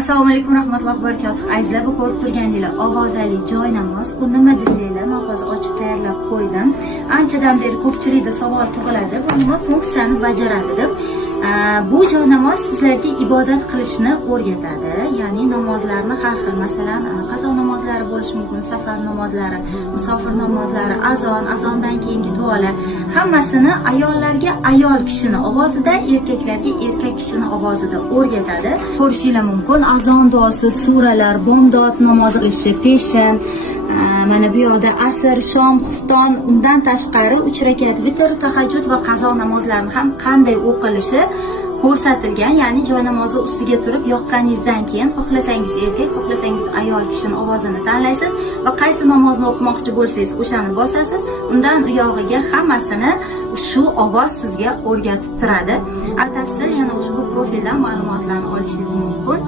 Assalomu alaykum rahmatullohi va barakatuh. Aziz va ko'rib turganinglar, ovozali joy namoz. Bu nima desanglar, men hozir ochib tayyorlab qo'ydim. Anchadan beri ko'pchilikda savol tug'iladi, bu nima funksiyani bajaradi deb. Bu joy namoz sizlarga ibodat qilishni o'rgatadi. Ya'ni namozlarni har xil, masalan, qazo namozlari bo'lishi mumkin, safar namozlari, musofir namozlari, azondan keyingi duolar, hammasini ayollarga ayol kishini ovozida, erkaklarga erkak kishini ovozida o'rgatadi. Ko'rishinglar mumkin, azon duosi, suralar, bomdod namozi qilishi, peshan, mana bu yoqda asr, shom, xufton, undan tashqari 3 rakat vitr, tahajjud va qazo namozlarini ham qanday o'qilishi ko'rsatilgan. Ya'ni joy namozi ustiga turib yoqqaningizdan keyin xohlasangiz erkak, xohlasangiz ayol kishini ovozini tanlaysiz va qaysi namozni o'qimoqchi bo'lsangiz o'shani bosasiz. Undan u yog'iga hammasini shu ovoz sizga o'rgatib turadi. Batafsil yana ushbu profildan ma'lumotlarni olishingiz mumkin.